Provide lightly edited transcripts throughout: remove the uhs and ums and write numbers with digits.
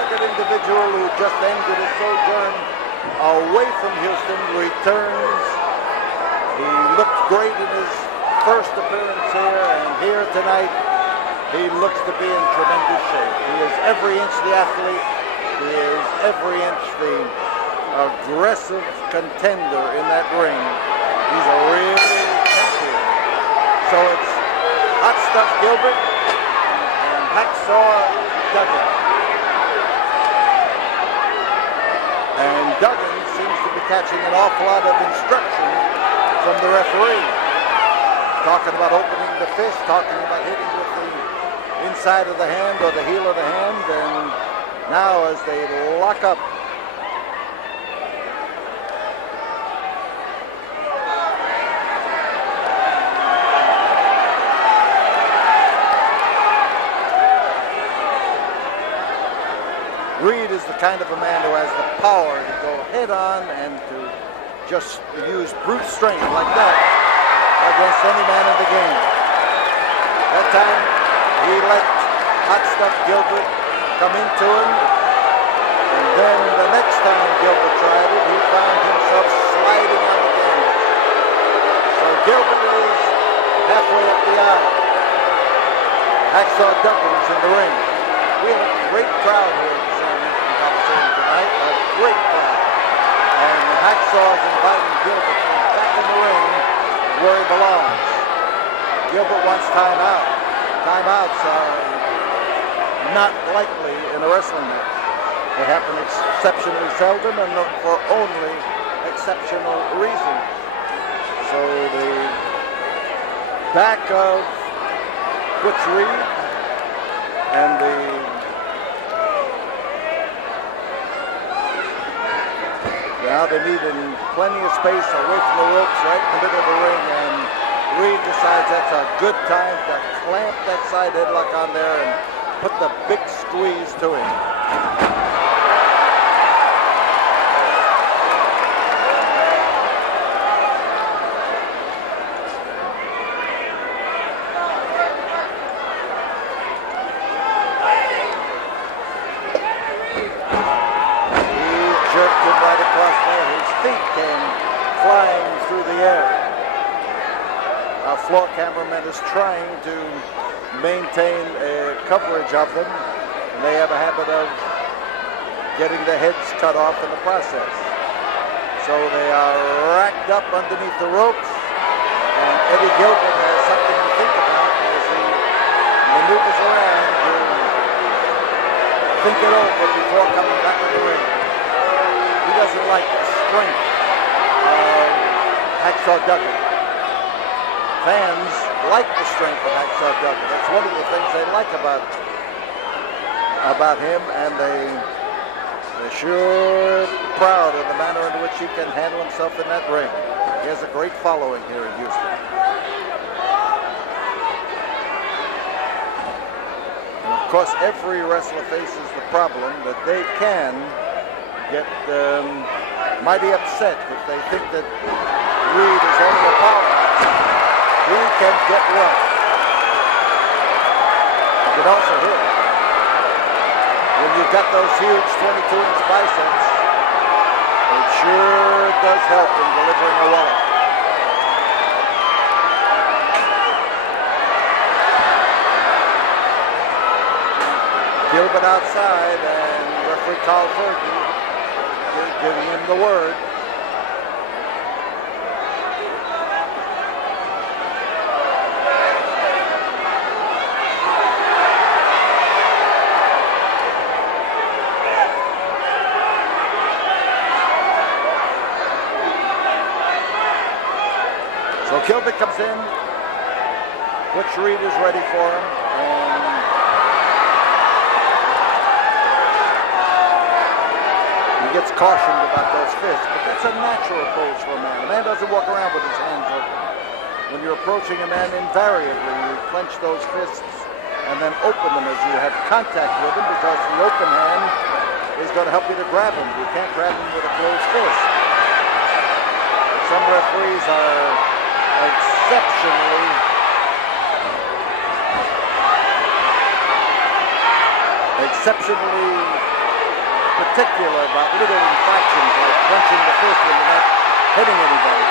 rugged individual who just ended his sojourn away from Houston returns. He looked great in his first appearance here, and here tonight he looks to be in tremendous shape. He is every inch the athlete. He is every inch the aggressive contender in that ring. He's a real champion. So it's Hot Stuff Gilbert and Hacksaw Duggan. And Duggan seems to be catching an awful lot of instruction from the referee. Talking about opening the fist, talking about hitting with the inside of the hand or the heel of the hand, and now as they lock up. Reed is the kind of a man who has the power to go head on and to just use brute strength like that against any man in the game. That time he let Hot Stuff Gilbert come into him, and then the next time Gilbert tried it, he found himself sliding on the canvas. So Gilbert is halfway up the aisle. Hacksaw Duggan is in the ring. We have a great crowd here at the San Houston Coliseum tonight, a great crowd. And Hacksaw is inviting Gilbert back in the ring where he belongs. Gilbert wants timeout. Timeouts are not likely in a wrestling match. They happen exceptionally seldom and for only exceptional reasons. So the back of Butch Reed and now they're needing plenty of space away from the ropes right in the middle of the ring, and Reed decides that's a good time to clamp that side headlock on there and put the big squeeze to him. Floor cameraman is trying to maintain a coverage of them, and they have a habit of getting their heads cut off in the process. So they are racked up underneath the ropes, and Eddie Gilbert has something to think about as he maneuvers around to think it over before coming back to the ring. He doesn't like the strength of Hacksaw Duggan. Fans like the strength of Hacksaw Duggan. That's one of the things they like about him, and they're sure proud of the manner in which he can handle himself in that ring. He has a great following here in Houston. And of course, every wrestler faces the problem that they can get mighty upset if they think that Reed is only a powerhouse. He can get rough. He can also hit. When you've got those huge 22-inch biceps, it sure does help in delivering a wallop. Gilbert outside, and referee Carl Fergie giving him the word. So Gilbert comes in, Butch Reed is ready for him, and he gets cautioned about those fists, but that's a natural approach for a man. A man doesn't walk around with his hands open. When you're approaching a man, invariably you clench those fists and then open them as you have contact with him, because the open hand is going to help you to grab him. You can't grab him with a closed fist. Some referees are exceptionally particular about little infractions like punching the fist when you're not hitting anybody.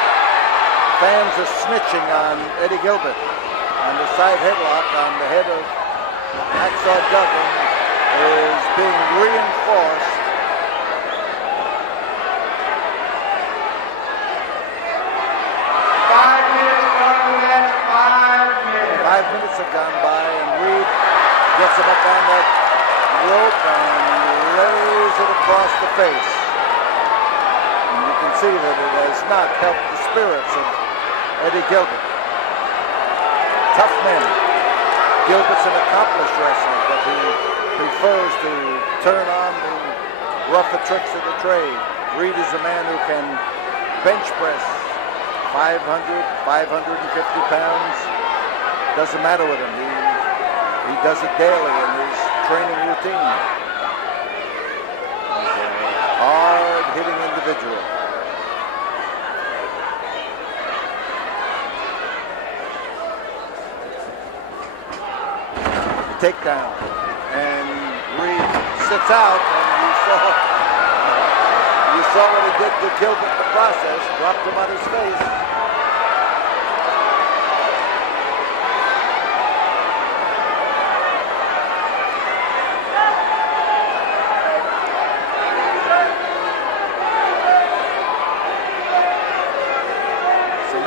Fans are snitching on Eddie Gilbert, and the side headlock on the head of Hacksaw Duggan is being reinforced. Five minutes have gone by, and Reed gets him up on that rope and lays it across the face. And you can see that it has not helped the spirits of Eddie Gilbert. Tough man. Gilbert's an accomplished wrestler, but he prefers to turn on the rougher tricks of the trade. Reed is a man who can bench press 500, 550 pounds. Doesn't matter with him. He does it daily in his training routine. He's a hard-hitting individual. The takedown, and Reed sits out, and you saw what he did to Gilbert in the process. Dropped him on his face.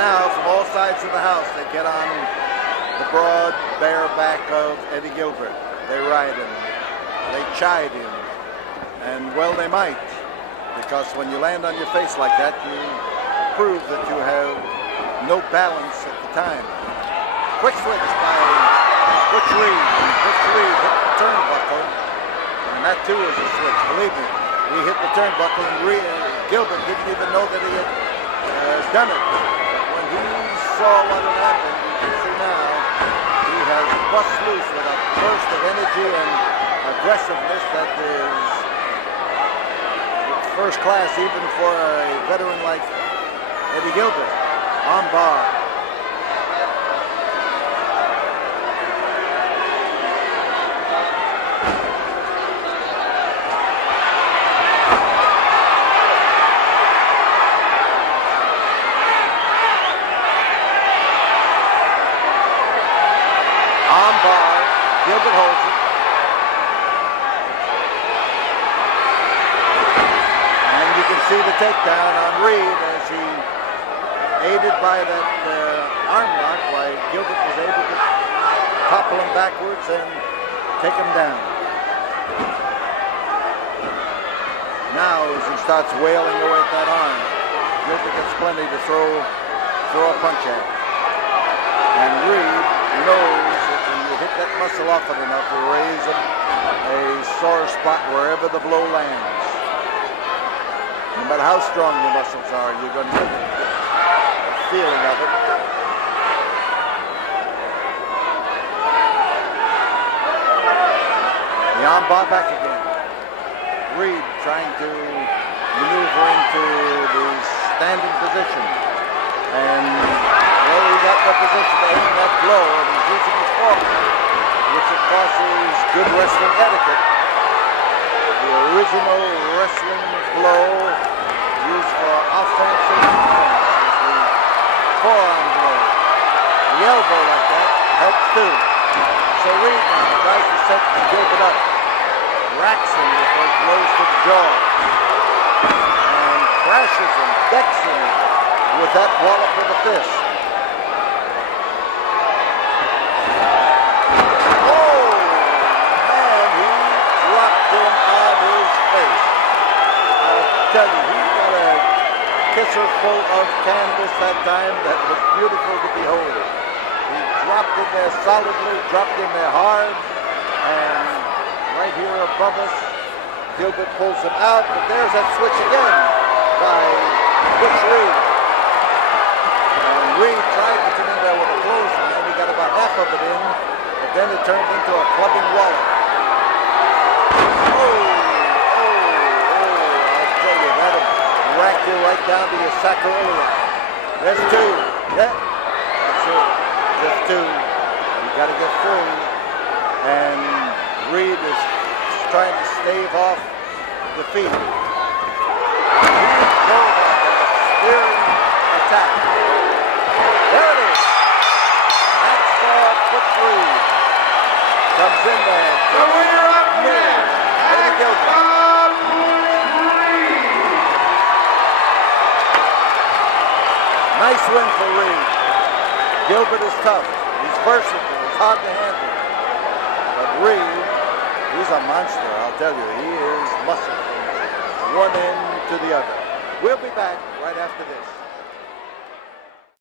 Now, from all sides of the house, they get on the broad, bare back of Eddie Gilbert. They ride him. They chide him. And, well, they might. Because when you land on your face like that, you prove that you have no balance at the time. Quick switch by Butch Reed. Butch Reed hit the turnbuckle. And that, too, is a switch. Believe me, he hit the turnbuckle, and Gilbert didn't even know that he had done it. He saw what had happened. You can see now he has bust loose with a burst of energy and aggressiveness that is first class even for a veteran like Eddie Gilbert. On bar. Gilbert holds it. And you can see the takedown on Reed as he, aided by that arm lock, why Gilbert was able to topple him backwards and take him down. Now as he starts wailing away at that arm, Gilbert gets plenty to throw a punch at. And Reed knows hit that muscle often enough to raise a sore spot wherever the blow lands. No matter how strong your muscles are, you're going to get a feeling of it. The armbar back again. Reed trying to maneuver into the standing position. And well, he got the position to aim that blow, and he's using his fork, which of course is good wrestling etiquette. The original wrestling blow used for offense and defense is the forearm blow. The elbow like that helps too. So Reed now tries to set Gilbert up, racks him with those blows to the jaw, and crashes him, decks him with that wallop of the fist. Tell you, he got a kisser full of canvas that time that was beautiful to behold. He dropped in there solidly, dropped in there hard, and right here above us, Gilbert pulls him out, but there's that switch again by Butch Reed. And Reed tried to come in there with a clothesline. He got about half of it in, but then it turned into a clubbing wallop. Rack you right down to your sacroiliac. There's two. Yeah, that's it. Just two. You got to get free. And Reed is trying to stave off defeat. He drove up a spearing attack. There it is. Hacksaw foot 3. Comes in there. The winner of the match, Eddie Gilbert. Nice win for Reed. Gilbert is tough. He's versatile. It's hard to handle. But Reed, he's a monster, I'll tell you. He is muscle from one end to the other. We'll be back right after this.